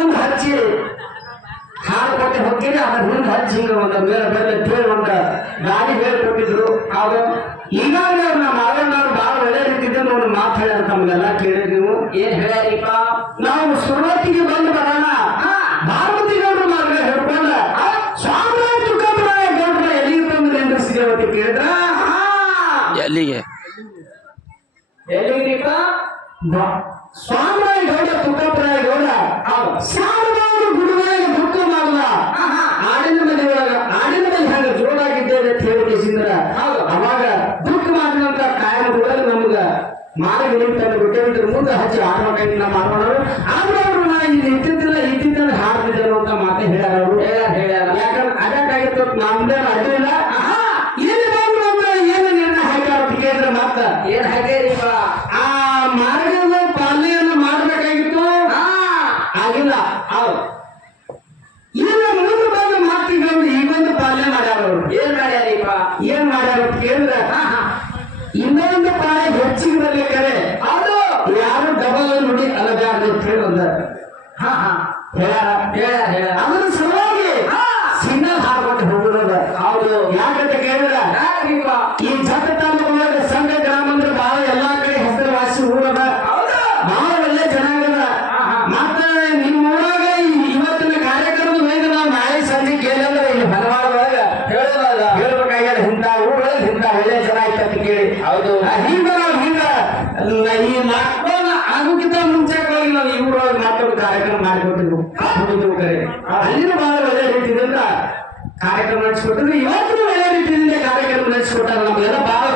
ಮುಂದೆ ಹಚ್ಚಿ ಹಾಲು ಕೊಟ್ಟೆ ಹೋಗ್ತೀನಿ ಅದ್ರ ಮುಂದೆ ಹಚ್ಚಿ ಹಿಂಗ ಒಂದು ಬೇರೆ ಬೇರೆ ತೇಳಿ ಒಂದು ಗಾಡಿ ಬೇರೆ ಕೊಟ್ಟಿದ್ರು ಆಗ ಈಗಾಗಲೇ ನಮ್ಮ ಮಾವಣ್ಣವ್ರು ಬಹಳ ಒಳ್ಳೆ ರೀತಿಯಿಂದ ಒಂದು ಮಾತು ಹೇಳ್ಯಾರ ತಮ್ಗೆಲ್ಲ ಕೇಳಿ ನೀವು ಏನ್ ಹೇಳ್ಯಾರಿಪ್ಪ ನಾವು ಸುರುವತ್ತಿಗೆ ಬಂದು ಬರೋಣ ಭಾರತೀಯರು ಮಾತ್ರ ಹೇಳ್ಕೊಂಡ ಸ್ವಾಮಿ ತುಕಾಪುರ ಗೌಡ್ರ ಎಲ್ಲಿಗೆ ಬಂದು ನಿಂದ್ರಿಸಿದೇವತಿ ಕೇಳಿದ್ರ ಎಲ್ಲಿಗೆ ಎಲ್ಲಿಗ್ರಿಪ್ಪ ಸ್ವಾಮಿ ಗೌಡ ತುಕಾಪುರ ಗೌಡ ಸಾವಿರಾರು ಗುರುಗಳಿಗೆ ದುಃಖ ಮಾಡಲ್ಲ ಆಡಿನ ಮನೆ ಹಂಗ ಜೋಡಾಗಿದ್ದೇವೆ ಅಂತ ಹೇಳಿಸಿದ್ರ ಅವಾಗ ದುಃಖ ಮಾಡಿದಂತ ಕಾಯಂ ಕೂಡ ನಮ್ಗ ಮಾರ್ಗ ನಿಂತನ್ನು ಬಿಟ್ಟಿದ್ರ ಮುಂದೆ ಹಚ್ಚಿ ಆಡ್ಬೇಕಾಗಿ ನಮ್ಮ ಮಾಡೋರು ಆದ್ರೆ ಅವರು ನಾ ಇಲ್ಲಿ ಇದ್ದಿದ್ದಲ್ಲಿ ಹಾಡ್ತಿದ್ದೆ ಅಂತ ಮಾತೆ ಹೇಳ್ಯಾರ ಅವರು ಹೇಳ್ಯಾರ ಯಾಕಂದ್ರೆ ಅಡ್ಡಾಗಿತ್ತು ನಮ್ದೇನು ಅಡ್ಡಿ ಇಲ್ಲ ಇಲ್ಲಿ ಬಂದು ಅಂತ ಏನು ನಿರ್ಣಯ ಹಾಕ್ಯಾರ ಕೇಳಿದ್ರೆ ಮತ್ತ ಏನ್ ಹಾಕ್ಯಾರಿಪ್ಪ ಆ ಮಾರ್ಗದ ಪಾಲನೆಯನ್ನು ಮಾಡ್ಬೇಕಾಗಿತ್ತು ಆಗಿಲ್ಲ ಹೌದು ಇಲ್ಲ ಮುಂದೆ ಬಂದು ಮಾತಿಗಳು ಈಗೊಂದು ಪಾಲನೆ ಮಾಡ್ಯಾರ ಅವರು ಏನ್ ಮಾಡ್ಯಾರ ಅಂತ ಕೇಳಿದ್ರೆ ಇನ್ನೊಂದು ಪಾಳೆ ಹೆಚ್ಚಿಗೆ ಬರ್ಲಿಕ್ಕರೆ ಅದು ಯಾರು ಡಬಲ್ ನುಡಿ ಅಲಗಾರ ಅಂತ ಹೇಳಿ ಬಂದ ಅದ್ರ ಸಲುವಾಗಿ ಸಿಗ್ನಲ್ ಹಾಕೊಂಡು ಹೋಗುದ ಹೌದು ಯಾಕಂತ ಕೇಳಿದ್ರ ಈ ಜತ ತಾಲೂಕಿನ ಸಂಘ ಗ್ರಾಮ ಅಂದ್ರೆ ಬಹಳ ಎಲ್ಲಾ ಕಡೆ ಹೆಸರುವಾಸಿ ಊರದ ಬಹಳ ಒಳ್ಳೆ ಜನಾಂಗದ ಮತ್ತೆ ನಿಮ್ಮ ಊರಾಗ ಇವತ್ತಿನ ಕಾರ್ಯಕ್ರಮದ ಮೇಲೆ ನಾವು ನಾಳೆ ಸಂಜೆ ಕೇಳಿದ್ರೆ ಇಲ್ಲಿ ಹಲವಾರದಾಗ ಹೇಳ್ಬೇಕಾಗ್ಯದ ಇಂಥ ಊರಲ್ಲಿ ಇಂಥ ಒಳ್ಳೆ ಜನ ಆಯ್ತಂತ ಕೇಳಿ ಹೌದು ಹಿಂಗ ಈ ಲಾಕ್ಡೌನ್ ಆಗೋಕ್ಕಿಂತ ಮುಂಚೆ ಹೋಗಿ ನಾವು ಈ ಊರೊಳಗೆ ಮಾತಾಡೋ ಕಾರ್ಯಕ್ರಮ ಮಾಡಿಕೊಟ್ಟಿದ್ವು ಕರೆ ಅಲ್ಲಿನೂ ಬಹಳ ಒಳ್ಳೆ ರೀತಿಯಿಂದ ಕಾರ್ಯಕ್ರಮ ನಡೆಸಿಕೊಟ್ಟಿದ್ರು ಇವತ್ತು ಒಳ್ಳೆ ರೀತಿಯಿಂದ ಕಾರ್ಯಕ್ರಮ ನಡೆಸಿಕೊಟ್ಟಾರ ನಮ್ಗೆಲ್ಲ ಬಹಳ